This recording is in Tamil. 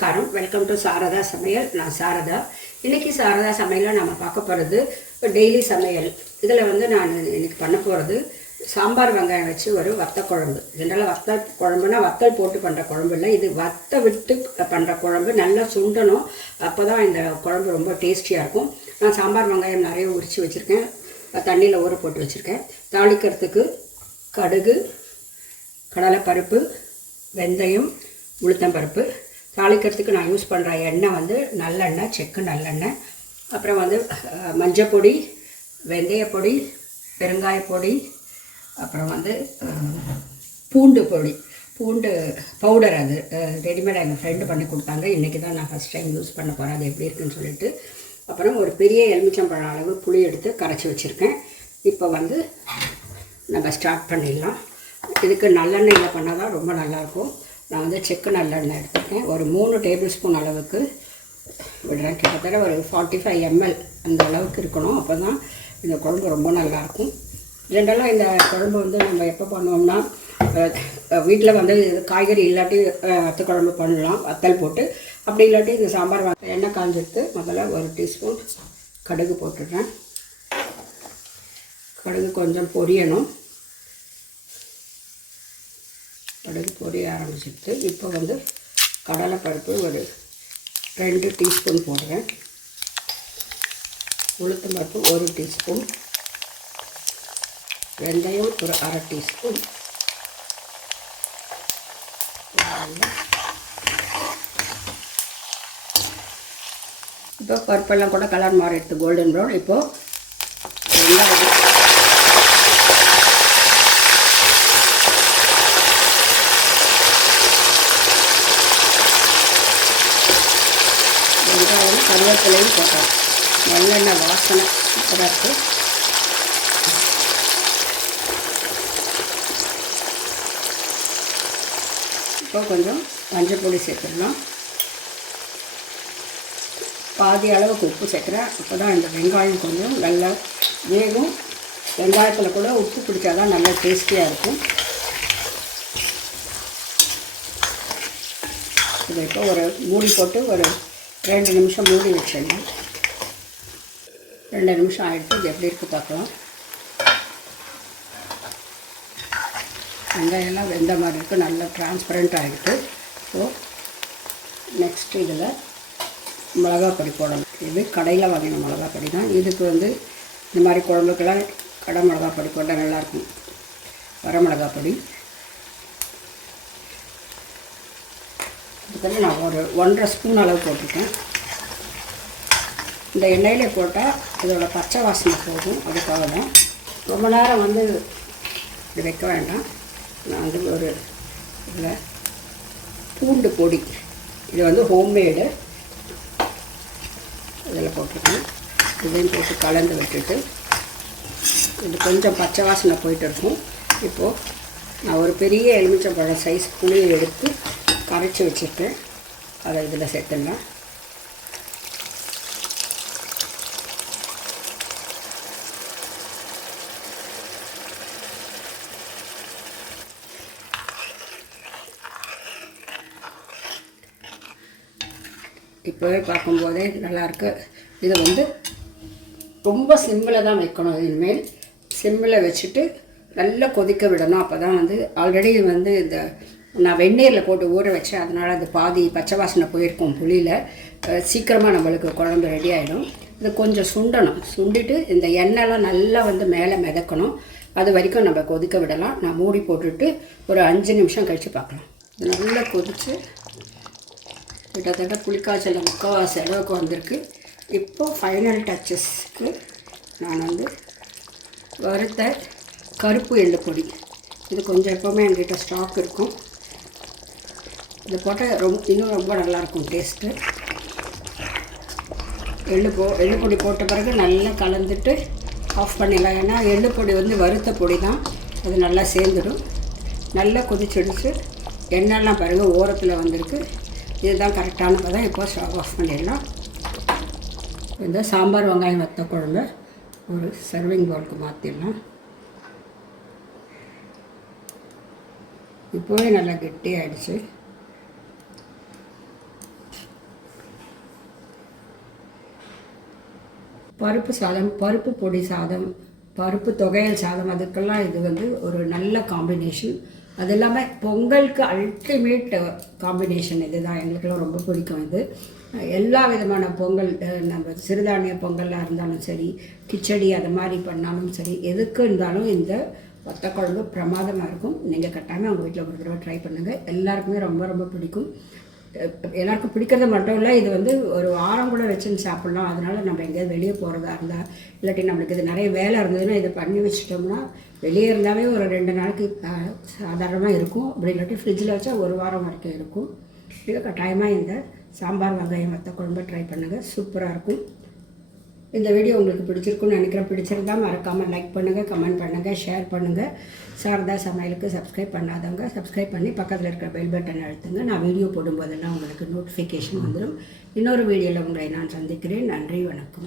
நமஸ்காரம். வெல்கம் டு சாரதா சமையல். நான் சாரதா. இன்றைக்கி சாரதா சமையலில் நம்ம பார்க்க போகிறது டெய்லி சமையல். இதில் வந்து நான் இன்னைக்கு பண்ண போகிறது சாம்பார் வெங்காயம் வச்சு ஒரு வத்த குழம்பு. ஜென்ரலாக வத்தல் குழம்புனா வத்தல் போட்டு பண்ணுற குழம்பு இல்லை. இது வத்த விட்டு பண்ணுற குழம்பு. நல்லா சுண்டணும். அப்போ தான் இந்த குழம்பு ரொம்ப டேஸ்டியாக இருக்கும். நான் சாம்பார் வெங்காயம் நிறைய உரித்து வச்சுருக்கேன். தண்ணியில் ஊற போட்டு வச்சுருக்கேன். தாளிக்கிறதுக்கு கடுகு கடலைப்பருப்பு வெந்தயம் உளுத்தம்பருப்பு. தாளிக்கிறதுக்கு நான் யூஸ் பண்ணுற எண்ணெய் வந்து நல்லெண்ணெய் செக்கு நல்லெண்ணெய். அப்புறம் வந்து அஹ், மஞ்சப்பொடி வெந்தயப்பொடி பெருங்காயப்பொடி அப்புறம் வந்து பூண்டு பொடி. பூண்டு பவுடர் அது. ரெடிமேட் எங்கள் ஃப்ரெண்டு பண்ணி கொடுத்தாங்க. இன்றைக்கி தான் நான் ஃபஸ்ட் டைம் யூஸ் பண்ண போகிறேன் அது எப்படி இருக்குன்னு சொல்லிட்டு. அப்புறம் ஒரு பெரிய எலுமிச்சம்பழம் அளவு புளி எடுத்து கரைச்சி வச்சுருக்கேன். இப்போ வந்து நம்ம ஸ்டார்ட் பண்ணிடலாம். இதுக்கு நல்லெண்ணெயில் பண்ணால் தான் ரொம்ப நல்லாயிருக்கும் நான் வந்து செக்கு நல்லெண்ணெய் எடுத்துருக்கேன். ஒரு மூணு டேபிள் ஸ்பூன் அளவுக்கு விடுறேன். கிட்டத்தட்ட ஒரு ஃபார்ட்டி ஃபைவ் எம்எல் அந்த அளவுக்கு இருக்கணும். அப்போ தான் இந்த குழம்பு ரொம்ப நல்லாயிருக்கும். ஜென்ரலாக இந்த குழம்பு வந்து நம்ம எப்போ பண்ணுவோம்னா வீட்டில் வந்து காய்கறி இல்லாட்டி அத்து குழம்பு பண்ணலாம். வத்தல் போட்டு அப்படி இல்லாட்டி இந்த சாம்பார் வ- எண்ணெய் காஞ்செடுத்து முதல்ல ஒரு டீஸ்பூன் கடுகு போட்டுடுறேன். கடுகு கொஞ்சம் பொரியணும் கடுகு பொரிய ஆரம்பிச்சிட்டு இப்போ வந்து கடலைப்பருப்பு ஒரு ரெண்டு டீஸ்பூன் போடுறேன். உளுத்தம் பருப்பு ஒரு டீஸ்பூன். வெந்தயம் ஒரு அரை டீஸ்பூன். இப்போ பருப்பெல்லாம் கூட கலர் மாறிடுது கோல்டன் ப்ரௌன் இப்போது வெங்காயம் வெங்காயம் கருவேப்பிலையும் போட்டோம். நல்லெண்ணெய் வாசனை. சூப்பராக இருக்குது இப்போ கொஞ்சம் மஞ்சள் பொடி சேர்த்துடலாம் பாதி அளவுக்கு உப்பு சேர்க்குறேன். அப்போ தான் இந்த வெங்காயம் கொஞ்சம் நல்லா வேகும். வெங்காயத்தில் கூட உப்பு பிடிச்சா தான் நல்லா டேஸ்டியாக இருக்கும். இதை இப்போ ஒரு மூடி போட்டு ஒரு ரெண்டு நிமிஷம் மூடி வச்சிடங்க ரெண்டு நிமிஷம் ஆகிடுச்சு இது எப்படி இருக்குது பார்க்கலாம். வெங்காயம்லாம் வெந்த மாதிரி இருக்குது நல்லா டிரான்ஸ்பரண்ட் ஆகிடுது ஸோ நெக்ஸ்ட் இதில் மிளகா பொடி போடணும். இது கடையில் வாங்கின மிளகா பொடி தான். இதுக்கு வந்து இந்த மாதிரி குழம்புக்கெல்லாம் கடை மிளகா பொடி போட்டால் நல்லாயிருக்கும். வர மிளகா பொடி. இதில் நான் ஒரு ஒன்றரை ஸ்பூன் அளவு போட்டுட்டேன். இந்த எண்ணெயில் போட்டால் இதோடய பச்சை வாசனை போகும். அதுக்காக தான் ரொம்ப நேரம் வந்து இது வைக்க வேண்டாம். நான் வந்து ஒரு இதில் பூண்டு பொடி. இது வந்து ஹோம்மேடு. இதில் போட்டுருக்கேன் இதையும் போட்டு கலந்து விட்டுட்டு இது கொஞ்சம் பச்சை வாசனை போயிட்டு இருக்கும். இப்போது நான் ஒரு பெரிய எலுமிச்சம்பழம் சைஸ் புளியை எடுத்து கரைச்சி வச்சுட்டு அதை இதில் சேர்த்துடலாம். இப்போவே பார்க்கும்போதே நல்லாயிருக்கு இதை வந்து ரொம்ப சிம்மில் தான் வைக்கணும் இனிமேல். சிம்மில் வச்சுட்டு நல்லா கொதிக்க விடணும். அப்போ தான் வந்து ஆல்ரெடி வந்து இந்த நான் வெந்நீரில் போட்டு ஊற வச்சேன். அதனால் அது பாதி பச்சை வாசனை போயிருக்கும் புளியில். சீக்கிரமாக நம்மளுக்கு குழம்பு ரெடி ஆகிடும் இது கொஞ்சம் சுண்டணும். சுண்டிட்டு இந்த எண்ணெய்லாம் நல்லா வந்து மேலே மிதக்கணும். அது வரைக்கும் நம்ம கொதிக்க விடலாம். நான் மூடி போட்டுட்டு ஒரு அஞ்சு நிமிஷம் கழித்து பார்க்கலாம். இது நல்லா கொதித்து கிட்டத்தட்ட புளிக்காய்ச்சல் முக்கால்வாசி அளவுக்கு வந்திருக்கு. இப்போது ஃபைனல் டச்சஸ்க்கு நான் வந்து வறுத்த கருப்பு எள்ளு பொடி. இது கொஞ்சம் எப்போவுமே என்கிட்ட ஸ்டாக் இருக்கும். இது போட்டால் ரொம்ப இன்னும் ரொம்ப நல்லாயிருக்கும் டேஸ்ட்டு எள்ளு போ எள்ளு பொடி போட்ட பிறகு நல்லா கலந்துட்டு ஆஃப் பண்ணிடலாம். ஏன்னா எள்ளு பொடி வந்து வறுத்த பொடி தான். அது நல்லா சேர்ந்துடும். நல்லா கொதிச்சிடுச்சு எண்ணெய்லாம் பாருங்கள் ஓரத்தில் வந்திருக்கு. இதுதான் கரெக்டான பதம். இப்போ ஸ்டவ் ஆஃப் பண்ணிடலாம். இந்த சாம்பார் வெங்காயம் வத்த குழம்பு ஒரு சர்விங் பவுலுக்கு மாற்றிடலாம் இப்போவே நல்லா கெட்டியாயிடுச்சு. பருப்பு சாதம் பருப்பு பொடி சாதம் பருப்பு தொகையல் சாதம் அதுக்கெல்லாம் இது வந்து ஒரு நல்ல காம்பினேஷன் அது இல்லாமல் பொங்கலுக்கு அல்டிமேட் காம்பினேஷன் இதுதான். எங்களுக்கெல்லாம் ரொம்ப பிடிக்கும் இது. எல்லா விதமான பொங்கல் நம்ம சிறுதானிய பொங்கலாக இருந்தாலும் சரி கிச்சடி அது மாதிரி பண்ணாலும் சரி எதுக்கு இருந்தாலும் இந்த வத்த குழம்பு பிரமாதமாக இருக்கும். நீங்கள் கட்டாயமாக உங்கள் வீட்டில் ஒரு தடவை ட்ரை பண்ணுங்கள் எல்லாருக்குமே ரொம்ப ரொம்ப பிடிக்கும். எல்லாருக்கும் பிடிக்கிறது மட்டும் இல்லை இது வந்து ஒரு வாரம் கூட வச்சுன்னு சாப்பிட்லாம். அதனால நம்ம எங்கேயாவது வெளியே போகிறதா இருந்தால் இல்லாட்டி நம்மளுக்கு இது நிறைய வேலை இருந்ததுன்னா இதை பண்ணி வச்சிட்டோம்னா வெளியே இருந்தாவே ஒரு ரெண்டு நாளைக்கு சாதாரணமாக இருக்கும். அப்படி இல்லாட்டி ஃப்ரிட்ஜில் வச்சா ஒரு வாரம் வரைக்கும் இருக்கும். இது கட்டாயமாக இந்த சாம்பார் வெங்காயம் மற்ற குழம்பு ட்ரை பண்ணுங்கள் சூப்பராக இருக்கும். இந்த வீடியோ உங்களுக்கு பிடிச்சிருக்குன்னு நினைக்கிறேன். பிடிச்சிருந்தா மறக்காமல் லைக் பண்ணுங்கள் கமெண்ட் பண்ணுங்கள் ஷேர் பண்ணுங்கள் சாரதா சமையலுக்கு சப்ஸ்கிரைப் பண்ணாதவங்க சப்ஸ்கிரைப் பண்ணி பக்கத்தில் இருக்கிற பெல் பட்டன் அழுத்துங்க. நான் வீடியோ போடும்போதெல்லாம் உங்களுக்கு நோட்டிஃபிகேஷன் வந்துடும் இன்னொரு வீடியோவில் உங்களை நான் சந்திக்கிறேன். நன்றி வணக்கம்.